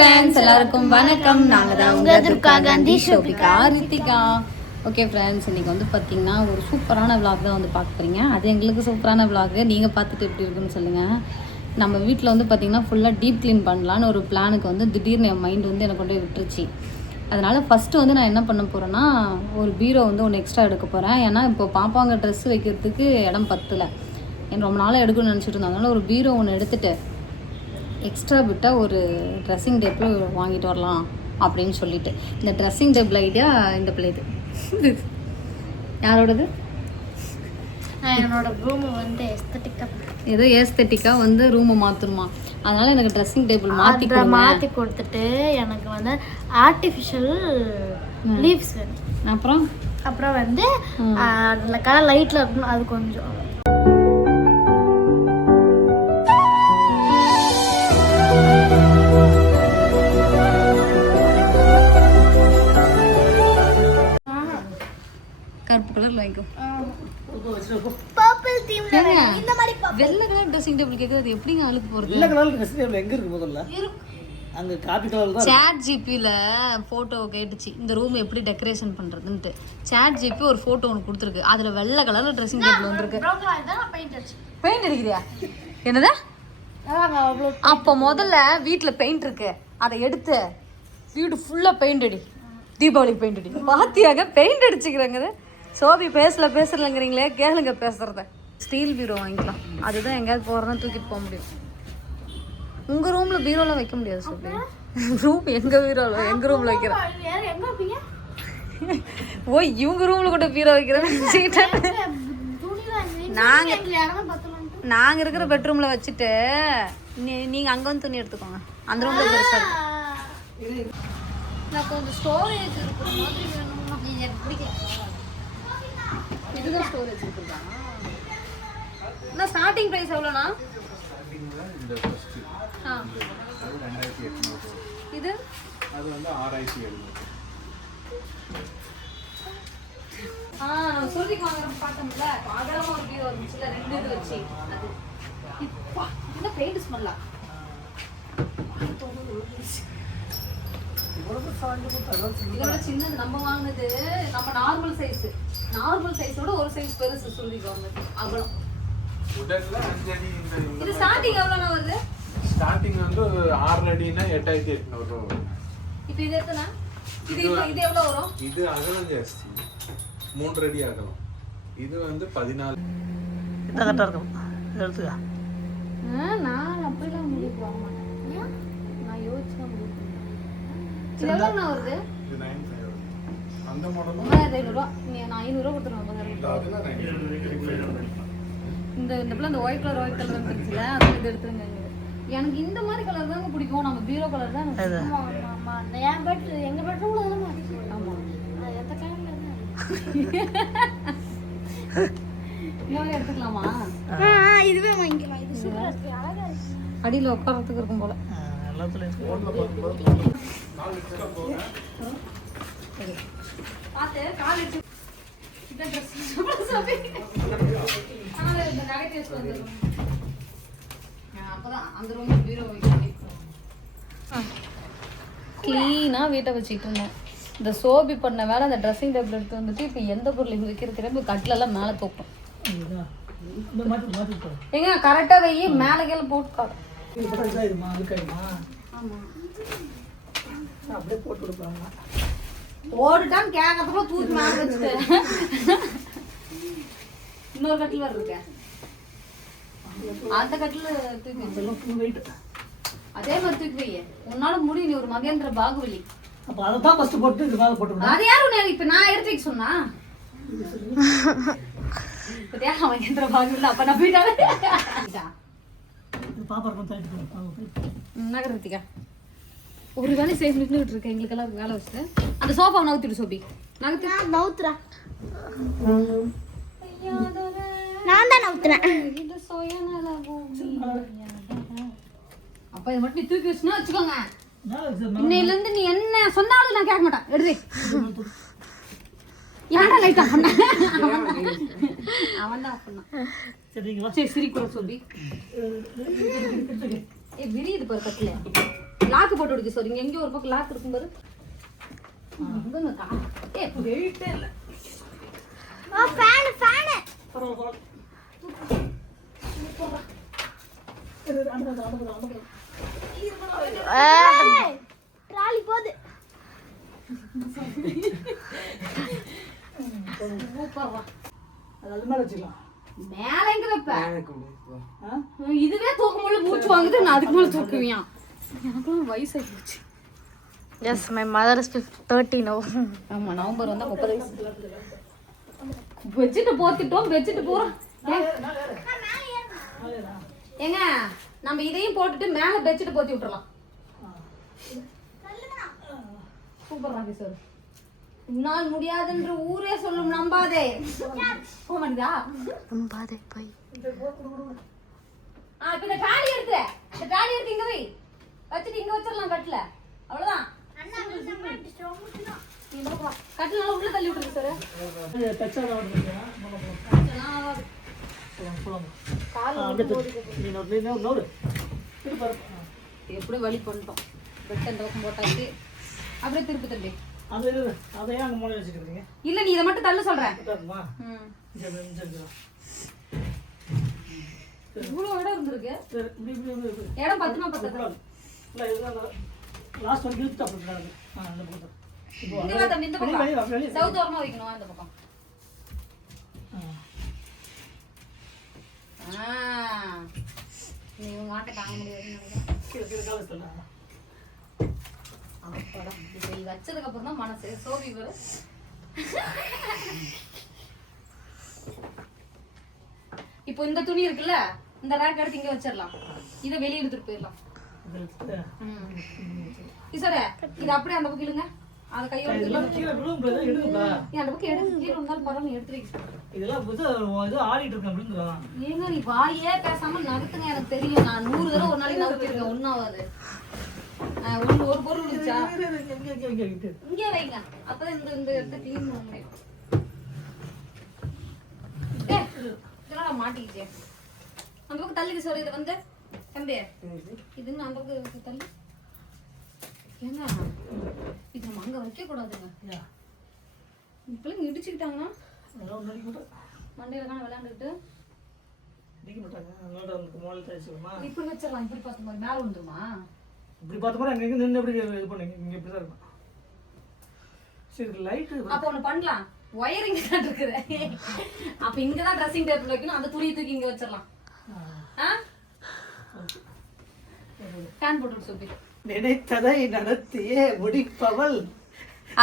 Friends, எல்லாருக்கும் வணக்கம். நாங்கள் தான் உங்கள் துர்கா காந்தி, ஷோபிகா, ரித்திகா. ஓகே ஃப்ரெண்ட்ஸ், இன்றைக்கி வந்து பார்த்திங்கன்னா ஒரு சூப்பரான விளாக் தான் வந்து பார்க்க போகிறீங்க. அது எங்களுக்கு சூப்பரான விளாகு. நீங்கள் பார்த்துட்டு எப்படி இருக்குன்னு சொல்லுங்கள். நம்ம வீட்டில் வந்து பார்த்திங்கன்னா ஃபுல்லாக டீப் க்ளீன் பண்ணலான்னு ஒரு பிளானுக்கு வந்து திடீர்னு என் மைண்டு வந்து எனக்கு கொண்டு போய் விட்டுருச்சு. அதனால் ஃபஸ்ட்டு வந்து நான் என்ன பண்ண போகிறேன்னா, ஒரு பீரோ வந்து ஒன்று எக்ஸ்ட்ரா எடுக்க போகிறேன். ஏன்னா இப்போ பாப்பாங்க ட்ரெஸ்ஸு வைக்கிறதுக்கு இடம் பத்தலை. எனக்கு ரொம்ப நாளாக எடுக்கணும்னு நினச்சிட்டு இருந்தேன். அதனால் ஒரு பீரோ ஒன்று எடுத்துகிட்டு எக்ஸ்ட்ரா விட்டால் ஒரு ட்ரெஸ்ஸிங் டேபிள் வாங்கிட்டு வரலாம் அப்படின்னு சொல்லிட்டு. இந்த ட்ரெஸ்ஸிங் டேபிள் ஐடியா இந்த பிள்ளைது. யாரோடது? என்னோட ரூம் வந்து ஏதோ ஏஸ்தட்டிக்காக வந்து ரூமை மாற்றணுமா. அதனால் எனக்கு ட்ரெஸ்ஸிங் டேபிள் மாற்றி கொடுத்துட்டு எனக்கு வந்து ஆர்டிஃபிஷியல் லீவ்ஸ் வேணும். அப்புறம் வந்து அதில் கலர் லைட்டில் இருக்கணும். அது கொஞ்சம் கருப்பு கலர்ல வாங்கிக்கோ. பர்பிள் தீம்ல வேணும். இந்த மாதிரி வெள்ளை கலர் ட்ரெஸ்ஸிங் டேபிள் கேக்குது. அது எப்படிங்க அழுக்கு போறது? வெள்ளை கலர் ட்ரெஸ்ஸிங் டேபிள் எங்க இருக்கு முதல்ல? அங்க காபி கலர் தான். சாட் ஜிபில போட்டோ கேட்டுச்சு இந்த ரூம் எப்படி டெக்கரேஷன் பண்றதுன்னு. சாட் ஜிபி ஒரு போட்டோ ஒன்று கொடுத்துருக்கு. அதுல வெள்ளை கலர்ல ட்ரெஸ்ஸிங் டேபிள் வந்திருக்கு. பெயிண்ட் அடிக்கிறியா? என்னது? அப்போ முதல்ல வீட்டில் பெயிண்ட் இருக்கு, அதை எடுத்து வீடு ஃபுல்லாக பெயிண்ட் அடி. தீபாவளிக்கு பெயிண்ட் அடி. பாத்தியாக பெயிண்ட் அடிச்சுக்கிறாங்க. சோபி பேசலங்கிறீங்களே, கேளுங்க பேசுறத. ஸ்டீல் பீரோ வாங்கிக்கலாம். அதுதான் எங்கேயாவது போகிறதா தூக்கிட்டு போக முடியும். உங்கள் ரூமில் பீரோலாம் வைக்க முடியாது சோபி. ரூம் எங்கள் பீரோவில் எங்கள் ரூமில் வைக்கிறேன். ஓ, இவங்க ரூமில் கூட பீரோ வைக்கிறேன். நாங்கள் இருக்கிற பெட்ரூமில் வச்சுட்டு நீங்கள் அங்கே வந்து துணி எடுத்துக்கோங்க. அந்த ரூமில் பெருசாக இருக்கு. நான் கொஞ்சம் ஸ்டோரேஜ் இருக்கிற மாதிரி வேணும்னா இதுதான் ஸ்டோரேஜ் இருக்குதா? நான் ஸ்டார்டிங் ப்ரைஸ் எவ்வளோண்ணா? இது அது வந்து 6700. நம்ம சொல்லிக்கு வாங்குற பார்த்தோம்ல, அகலமாக ஒரு பீரோ இருந்துச்சுல, 2 இது வச்சு. அது இப்போ என்ன பெயிண்ட் ஸ்மெல்லா? இதோட சின்னது நம்ம வாங்கினது. நம்ம நார்மல் சைஸோட ஒரு சைஸ் பெருசு சொல்லிக்கோங்க. அவ்வளோ உடல்ல 5 அடி. இது ஸ்டார்டிங் எவ்வளோண்ணா வருது? ஸ்டார்டிங் வந்து 6 அடினா 8800 ரூபாய் வரும். இப்போ இது எத்தனை? இது எவ்வளோ வரும்? இது அகலம் ஜாஸ்தி, 3 அடி அகலம். இது வந்து 14. என்ன கரெக்டாக இருக்கும் எடுத்துக்கா. நான் அப்படிலாம் முடிவு வாங்க மாட்டேன். நான் யோசிச்சு முடிவு பண்ணுறேன். இது எவ்வளோண்ணா வருது? இது 9500. அந்த மாடலும் 3500 நான் 500 கொடுத்துருவேன். இந்த பிள்ளை இந்த ஒயிட் கலர் இருந்துச்சுல, அது இது எடுத்துருங்க. எனக்கு இந்த மாதிரி கலர் தாங்க பிடிக்கும். நம்ம பீரோ கலர் தான். என் பெட் எங்கள் பெட்ரூமில் தான் மாட்டிக்கிறோம். ஆமாம், எந்த கலரில் இன்னொரு எடுத்துக்கலாமா? இதுவே வாங்கிக்கலாம். இது சூப்பராக இருக்குது, அழகாக இருக்குது. அடியில் உட்காரத்துக்கு இருக்கும் போல. பார்த்து கால் வச்சு கிளீனா வீட்டை வச்சுக்கிட்டு இருந்தேன். இந்த சோபி பண்ண வேலை அந்த ட்ரெஸ்ஸிங் டேபிள் எடுத்து வந்துட்டு இப்போ எந்த பொருள் வைக்கிறதுக்கு கட்டிலெல்லாம் மேலே தூக்கும். எங்க கரெக்டாக வை, மேலே கீழே போட்டுக்காது. அப்படியே போட்டு கொடுப்பாங்க. ஓடுட்டான்னு கேட்கறதுக்குள்ள தூக்கி மேலே வச்சுட்டு இன்னொரு கட்டில் வேறு இருக்கேன். அந்த கட்டில் தூக்கி அதே மாதிரி தூக்கி வைய. உன்னால முடியும். நீ ஒரு மகேந்திர பாகுபலி. அப்போ அதை தான் ஃபர்ஸ்ட் போட்டு இது மேலே போட்டு. அது யாரும் இப்போ நான் எடுத்து வைக்க சொன்னா? மகேந்திர பாகுபலி. அப்ப நான் போயிட்டாலே நகரத்திக்கா ஒரு வேலை சேஃப் நின்றுட்டு இருக்கேன். எங்களுக்கெல்லாம் வேலை வச்சுட்டு அந்த சோஃபா நவுத்திடு சோபி. நவுத்துறா. நான் தான் நவுத்துறேன். அப்ப இதை மட்டும் நீ தூக்கி வச்சுன்னா வச்சுக்கோங்க. இன்னையில இருந்து நீ என்ன சொன்னாலும் நான் கேட்க மாட்டேன். எடுத்து யாரா லைட்டா பண்ண? அவன் தான் பண்ணான். சரிங்களா? சரி சிரிக்கூட சொல்லி விரியுது பாரு கட்டில. லாக்கு போட்டு விடுக்கு சார். இங்கே எங்கேயும் ஒரு பக்கம் லாக் இருக்கும்போது வெயிட்டே இல்லை. ட்ராலி போகுது. அது மேலே வச்சுக்கலாம். மேல எங்க வைப்ப? இதுவே தூக்க முடியல, மூச்சு வாங்குது. நான் அதுக்கு மேல தூக்குவியான். எனக்குலாம் வயசாகி போச்சு. Yes my mother is 30 no. ஆமா, நவம்பர் வந்தா 30 வயசு. பெட்ஷீட் போத்திட்டோம், பெட்ஷீட் போறோம். ஏங்க நம்ம இதையும் போட்டுட்டு மேல பெட்ஷீட் போத்தி விட்டுறலாம். Super ragi sir. உன்னால் முடியாதுன்ற ஊரே சொல்லும், நம்பாதே. போக மாட்டேதா? நம்பாதே போய். இப்ப இந்த டாலி எடுத்து, இந்த டாலி எடுத்து இங்க வை. வச்சுட்டு இங்க வச்சிடலாம் கட்டில. அவ்வளவுதான். கட்டில உள்ள தள்ளி விட்டுருக்கு சார். எப்படி வழி பண்ணிட்டோம். பெட் அந்த பக்கம் போட்டாச்சு. அப்படியே திருப்பி தள்ளி. அதையே அங்கே மூளை வச்சுக்கிறீங்க. இல்ல நீ இதை மட்டும் தள்ளு சொல்றேன். இவ்வளவு இடம் இருந்திருக்கு. இடம் பத்துமா பத்தக்கூடாது. லாஸ்ட் வரைக்கும் இழுத்து அப்படின்றாங்க. அந்த பக்கம் இந்த பக்கம், இந்த பக்கம் சவுத் ஓரமா வைக்கணும். அந்த பக்கம் நீ மாட்ட காண முடியாது. வச்சதுக்கு அப்புறம் தான் மனசு சோவி வரும். இப்போ இந்த துணி இருக்குல்ல, இந்த ரேக் எடுத்து இங்க வச்சிடலாம். இதை வெளியே எடுத்துட்டு போயிடலாம். சார் இது அப்படியே அந்த பக்கம் இழுங்க. அதை கையோட அந்த பக்கம் எடுத்து கீழே இருந்தாலும் பரவாயில்ல, எடுத்து வைக்க. இதெல்லாம் புதுசா ஆடிட்டு இருக்கேன் அப்படின்னு. ஏங்க நீ வாயே பேசாம நகர்த்துங்க. எனக்கு தெரியும், நான் 100 தடவை ஒரு நாளைக்கு நகர்த்திருக்கேன். ஒன்னாவது ஒரு பொருள் இருந்துச்சா இங்கே வைங்க. அப்பதான் இந்த இடத்த கிளீன் பண்ண முடியும். இதெல்லாம் மாட்டிக்கிச்சேன். அந்த பக்கம் தள்ளிக்கு சார். இதை வந்து தம்பி இதுன்னு அந்த பக்கம் தள்ளி. ஏங்க இது நம்ம அங்க வைக்க கூடாதுங்க. இப்பெல்லாம் இடிச்சுக்கிட்டாங்கன்னா மண்டையில தானே விளையாண்டுக்கிட்டு இப்படி வச்சிடலாம். இப்படி பார்த்த மாதிரி மேல வந்துருமா? இப்படி பார்த்த மாதிரி அங்கே நின்று எப்படி இது பண்ணுங்க. இங்கே இப்படி தான் இருக்கும். சரி லைட்டு அப்போ ஒன்று பண்ணலாம். ஒயரிங் தான் இருக்குது. அப்போ இங்கே தான் ட்ரெஸ்ஸிங் டேபிள் வைக்கணும். அந்த துணியை தூக்கி இங்கே வச்சிடலாம். ஃபேன் போட்டு சொல்லி நினைத்ததை நடத்தியே முடிப்பவள்.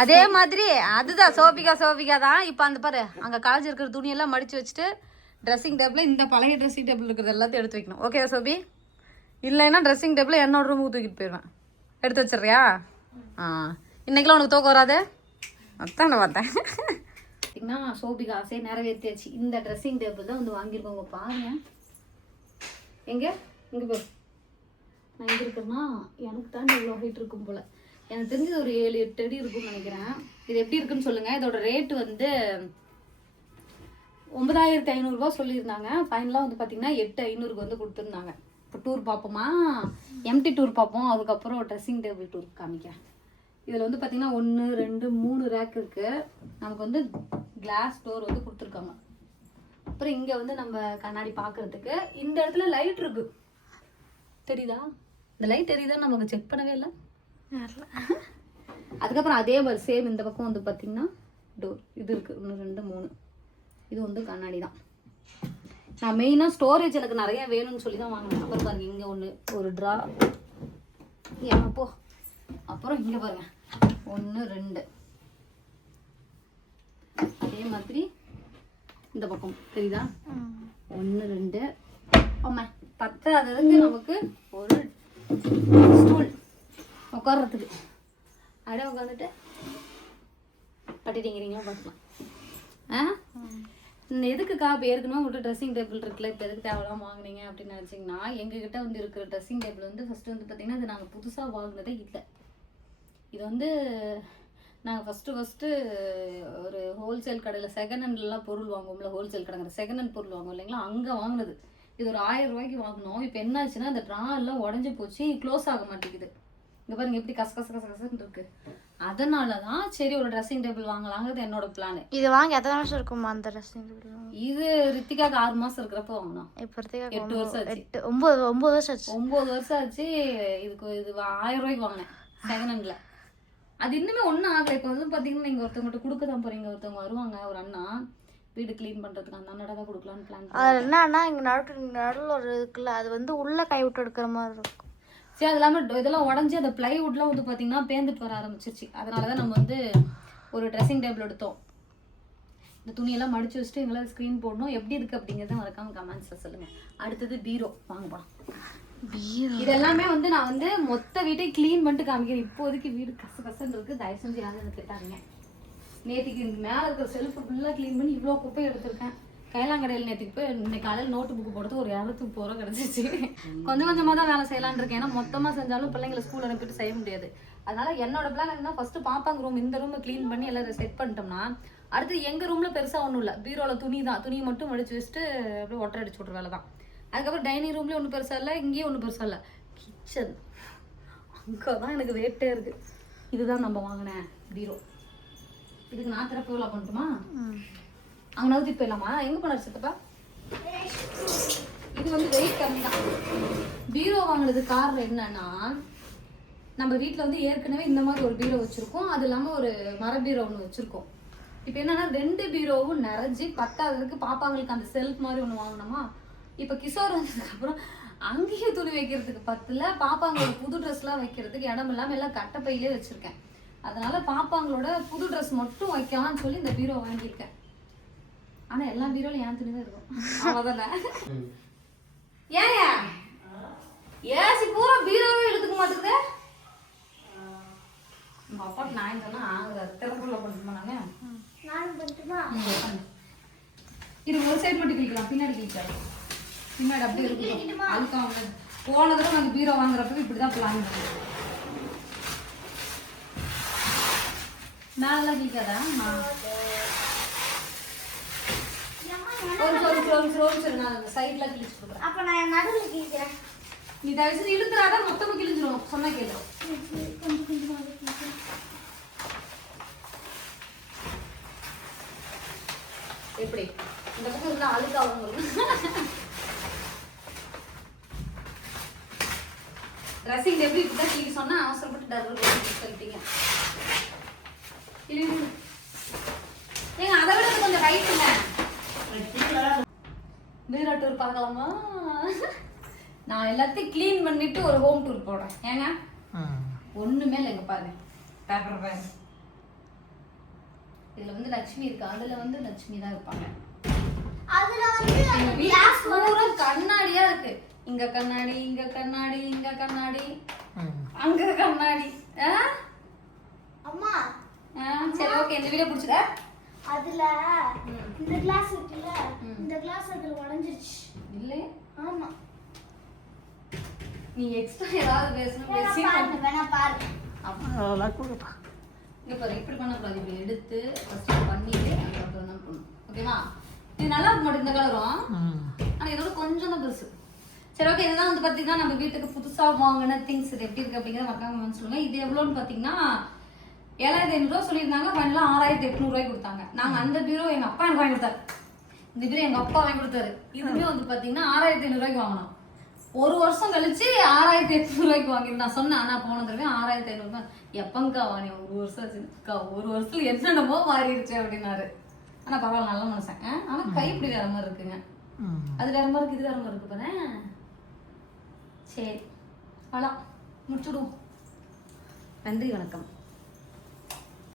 அதே மாதிரி அதுதான் சோபிகா தான். இப்போ அந்த பாரு அங்கே காலேஜ் இருக்கிற துணியெல்லாம் மடிச்சு வச்சுட்டு ட்ரெஸ்ஸிங் டேபிள், இந்த பழைய ட்ரெஸ்ஸிங் டேபிள் இருக்கிறது எல்லாத்தையும் எடுத்து வைக்கணும். ஓகேவா சோபி? இல்லைன்னா ட்ரெஸ்ஸிங் டேபிள் என்னோட ரூமுக்கு தூக்கிட்டு போயிடுவேன். எடுத்து வச்சிடுறியா? இன்னைக்கெல்லாம் உனக்கு தூக்கம் வராது. அதான் நான் பார்த்தேன். பார்த்தீங்கன்னா சோபிகா ஆசையை நிறைவேற்றியாச்சு. இந்த ட்ரெஸ்ஸிங் டேபிள் தான் வந்து வாங்கியிருக்கோங்க. பாருங்க எங்கே இங்கே போய் நான் எங்கே இருக்கிறேன்னா எனக்கு தாண்டி இவ்வளோ ஹைட் இருக்கும் போல். எனக்கு தெரிஞ்சது ஒரு 7-8 அடி இருக்கும்னு நினைக்கிறேன். இது எப்படி இருக்குன்னு சொல்லுங்கள். இதோட ரேட்டு வந்து 9500 சொல்லியிருந்தாங்க. ஃபைனலாக வந்து பார்த்தீங்கன்னா 8500 வந்து கொடுத்துருந்தாங்க. இப்போ டூர் பார்ப்போமா? எம்டி டூர் பார்ப்போம். அதுக்கப்புறம் ட்ரெஸ்ஸிங் டேபிள் டூர் காமிக்கிறேன். இதில் வந்து பார்த்தீங்கன்னா 1 2 3 ரேக் இருக்குது. நமக்கு வந்து கிளாஸ் டோர் வந்து கொடுத்துருக்காங்க. அப்புறம் இங்கே வந்து நம்ம கண்ணாடி பார்க்குறதுக்கு இந்த இடத்துல லைட் இருக்குது. தெரியுதா? இந்த லைட் தெரியுதா? நமக்கு செக் பண்ணவே இல்லை. அதுக்கப்புறம் அதே மாதிரி சேம் இந்த பக்கம் வந்து பார்த்தீங்கன்னா டோர் இது இருக்குது. 1 2 3 இது வந்து கண்ணாடி தான். நான் மெயினாக ஸ்டோரேஜ் எனக்கு நிறைய வேணும்னு சொல்லி தான் வாங்கினேன். அப்புறம் பாருங்க இங்கே ஒரு ட்ரா போ. அப்புறம் இங்கே பாருங்க 1 2 அதே மாதிரி இந்த பக்கம் தெரியுதா? 1 2 ஆமா பத்தாததுக்கு நமக்கு ஒரு ஸ்டூல் உட்கார்றதுக்கு. அப்படியே உட்காந்துட்டு பட்டிட்டிங்கிறீங்களா பார்க்கலாம். எதுக்குக்கா இப்போ ஏற்கனவே உங்கள்கிட்ட ட்ரெஸ்ஸிங் டேபிள் இருக்குல்ல, இப்போ எதுக்கு தேவையில்லாம வாங்கினீங்க அப்படின்னு நினச்சிங்கன்னா, எங்ககிட்ட வந்து இருக்கிற ட்ரெஸ்ஸிங் டேபிள் வந்து ஃபஸ்ட்டு வந்து பார்த்திங்கன்னா இது நாங்கள் புதுசாக வாங்கினதே இல்லை. இது வந்து நாங்கள் ஃபஸ்ட்டு ஒரு ஹோல்சேல் கடையில் செகண்ட் ஹேண்ட்லாம் பொருள் வாங்குவோம்ல, ஹோல்சேல் கடைங்கிற செகண்ட் ஹேண்ட் பொருள் வாங்குவோம் இல்லைங்களா, அங்கே வாங்கினது. இது ஒரு 1000 ரூபாய்க்கு வாங்கினோம். இப்போ என்னாச்சுன்னா இந்த ட்ரா எல்லாம் உடஞ்சி போச்சு, க்ளோஸ் ஆக மாட்டேங்குது. இங்கே பாருங்க எப்படி கசன்னு இருக்கு. அதனால தான் சரி ஒரு ட்ரெஸ்ஸிங் டேபிள் வாங்கலாங்கிறது என்னோட பிளான். இது வாங்க எத்தனை வருஷம் இருக்குமா அந்த ட்ரெஸ்ஸிங் டேபிள்? இது ரித்திகாக்கு 6 மாசம் இருக்கிறப்ப வாங்கினோம். இப்போ ரித்திகா 8 வருஷம் ஆச்சு. 9 வருஷம் ஆச்சு. 9 வருஷம் ஆச்சு. இது 1000 ரூபாய்க்கு வாங்கினேன் செகண்ட் ஹேண்ட்ல. அது இன்னுமே ஒன்றும் ஆகலை. இப்போ வந்து பார்த்தீங்கன்னா நீங்கள் ஒருத்தவங்கள்ட்ட கொடுக்க தான் போறீங்க. ஒருத்தவங்க வருவாங்க, ஒரு அண்ணா வீடு க்ளீன் பண்ணுறதுக்கு, அந்த அண்ணாட தான் கொடுக்கலான்னு பிளான். அது என்னன்னா இங்கே நடுவில் ஒரு இருக்குல்ல, அது வந்து உள்ளே கை விட்டு எடுக்கிற மாதிரி இருக்கும். சரி, அது இல்லாமல் இதெல்லாம் உடஞ்சி அந்த ப்ளைவுட்லாம் வந்து பார்த்தீங்கன்னா பேந்துட்டு வர ஆரம்பிச்சிருச்சு. அதனால தான் நம்ம வந்து ஒரு ட்ரெஸ்ஸிங் டேபிள் எடுத்தோம். இந்த துணியெல்லாம் மடிச்சு வச்சுட்டு எங்களால் ஸ்க்ரீன் போடணும். எப்படி இருக்குது அப்படிங்கிறத மறக்காம கமெண்ட்ஸில் சொல்லுங்கள். அடுத்தது பீரோ வாங்க போகலாம். இதெல்லாமே வந்து நான் வந்து மொத்த வீட்டை க்ளீன் பண்ணிட்டு காமிக்கிறேன். இப்போதைக்கு வீடு கசன்னு இருக்குது. தயவு செஞ்சு யாரும் எனக்கு திட்டாதீங்க. நேற்றுக்கு இந்த மேலே இருக்கிற செல்ஃபு ஃபுல்லாக க்ளீன் பண்ணி இவ்வளோ குப்பை எடுத்திருக்கேன். கைலாங்கடையில் நேற்றுக்கு போய் இன்னைக்கு காலையில் நோட்டு புக்கு போடுறது ஒரு 230 ரூபா கிடச்சிச்சு. கொஞ்சம் கொஞ்சமாக தான் வேலை செய்யலான்னு இருக்கேன். ஏன்னா மொத்தமாக செஞ்சாலும் பிள்ளைங்களை ஸ்கூல் அனுப்பிட்டு செய்ய முடியாது. அதனால என்னோட பிளான் என்ன, ஃபர்ஸ்ட் பாப்பாங்க ரூம் இந்த ரூமை க்ளீன் பண்ணி எல்லாரும் செட் பண்ணிட்டோம்னா அடுத்து எங்கள் ரூமில் பெருசாக ஒன்றும் இல்லை. பீரோவில் துணியை மட்டும் மடிச்சு வச்சுட்டு அப்படியே ஒட்டரை அடிச்சு விட்ற வேலை தான். அதுக்கப்புறம் டைனிங் ரூம்லேயும் ஒன்றும் பெருசாக இல்லை, இங்கேயும் ஒன்றும் பெருசாக இல்லை. கிச்சன் அங்கே தான் எனக்கு வெயிட்டே இருக்குது. இதுதான் நம்ம வாங்கினேன் பீரோ. இதுக்கு நான் திறப்பு எவ்வளோ பண்ணட்டுமா? அங்கே நவுத்திட்டு போயிடலாமா? எங்கே போனார் சித்தப்பா? இது வந்து வெயிட் கம்மி தான். பீரோ வாங்கினது காரணம் என்னன்னா, நம்ம வீட்டில் வந்து ஏற்கனவே இந்த மாதிரி ஒரு பீரோ வச்சுருக்கோம். அது இல்லாமல் ஒரு மர பீரோ ஒன்று வச்சுருக்கோம். இப்போ என்னன்னா 2 பீரோவும் நிறைஞ்சி பத்தாததுக்கு பாப்பாங்களுக்கு அந்த செல்ஃப் மாதிரி ஒன்று வாங்கினோமா. இப்போ கிஷோர் வந்ததுக்கப்புறம் அங்கேயும் துணி வைக்கிறதுக்கு பத்தில் பாப்பாங்களோட புது ட்ரெஸ்லாம் வைக்கிறதுக்கு இடம் இல்லாமல் எல்லாம் கட்டப்பையிலே வச்சுருக்கேன். அதனால பாப்பாங்களோட புது ட்ரெஸ் மட்டும் வைக்கலாம்னு சொல்லி இந்த பீரோ வாங்கியிருக்கேன். ஆனால் எல்லா பீரோலையும் என் துணி தான் இருக்கும். அவ்வளோதானே? ஏயா ஏசி பூரா பீரோவே எடுத்துக்க மாட்டேங்குது. உங்கள் அப்பாவுக்கு நான் சொன்னா ஆகுது. திறப்புள்ள பண்ணுமா? நானும் பண்ணிட்டுமா? இது ஒரு சைடு மட்டும் கிளிக்கலாம், பின்னாடி கிளிக்காது. பின்னாடி அப்படியே இருக்கும். அதுக்காக போன தடவை நாங்கள் பீரோ வாங்குறப்ப இப்படி தான் பிளான் பண்ணுவோம். மேலாம் கிளிக்காதா? நான் அந்த சைட்ல கிழிச்சு கொடுக்குறேன். அப்போ நான் நடுவில் கிழிக்கிறேன். நீ தயவு செஞ்சு இழுத்துறாதான் மொத்தமும் கிழிஞ்சிரும். சொன்னா கேளு. எப்படி இந்த பக்கம் இருந்தா அழுக்காகும். ட்ரெஸ்ஸிங் எப்படி இப்படிதான் கிழிக்க சொன்னா அவசரப்பட்டு டர்பல் சொல்லிட்டீங்க. ஏங்க அதை விட கொஞ்சம் ரைட்டுங்க. பீரோ டூர் பார்க்கலாமா? நான் எல்லாத்தையும் க்ளீன் பண்ணிட்டு ஒரு ஹோம் டூர் போடுறேன். ஏங்க ஒண்ணுமே இல்லைங்க பாருங்க. பேப்பர் பேக் இதுல வந்து லட்சுமி இருக்கு. அதுல வந்து லட்சுமி தான் இருப்பாங்க. அதுல வந்து கிளாஸ் பூரா கண்ணாடியா இருக்கு. இங்க கண்ணாடி, இங்க கண்ணாடி, இங்க கண்ணாடி, அங்க கண்ணாடி. அம்மா சரி ஓகே, இந்த வீடியோ பிடிச்சதா? அதுல இந்த கிளாஸ் இருக்குல்ல, இந்த கிளாஸ் அதுல உடைஞ்சிருச்சு. இல்லை ஆமா, நீ எக்ஸ்ட்ரா ஏதாவது பேசணும் பேசி வேணா பாரு. இங்க பாரு, இப்படி பண்ணக்கூடாது. இப்படி எடுத்து ஃபர்ஸ்ட் பண்ணிட்டு அதுக்கப்புறம் தான் பண்ணணும். ஓகேவா? இது நல்லா இருக்க மாட்டேங்குது இந்த கலரும். ஆனால் இதோட கொஞ்சம் தான் பெருசு. சரி ஓகே, இதுதான் வந்து பார்த்தீங்கன்னா நம்ம வீட்டுக்கு புதுசாக வாங்கின திங்ஸ். இது எப்படி இருக்கு அப்படிங்கிறத மறக்காம சொல்லுங்க. இது எவ்வளோன்னு பார்த்தீங்கன்னா 7500 ரூபா சொல்லியிருந்தாங்க. ஃபைனலாக 6800 ரூபாய்க்கு கொடுத்தாங்க. நாங்கள் அந்த பீரோ எங்கள் அப்பா எனக்கு வாங்கி கொடுத்தாரு. இந்த பீரோ எங்கள் அப்பா வாங்கி கொடுத்தாரு. இதுவுமே வந்து பார்த்தீங்கன்னா 6500 ரூபாய்க்கு வாங்கினோம். ஒரு வருஷம் கழிச்சு 6800 ரூபாய்க்கு வாங்கிட்டு நான் சொன்னேன். ஆனால் போன தடவை 6500 ரூபாய். எப்பங்கா வாங்கி ஒரு வருஷம் ஆச்சுக்கா, ஒரு வருஷத்துல என்னென்னமோ மாறிடுச்சு அப்படின்னாரு. ஆனால் பரவாயில்ல, நல்ல மனுஷன். ஆனால் கை இப்படி வேற மாதிரி இருக்குங்க. அது வேற மாதிரி இருக்கு, இது வேற மாதிரி இருக்கு பாரு. சரி அவ்வளோ முடிச்சுடுவோம். நன்றி, வணக்கம்.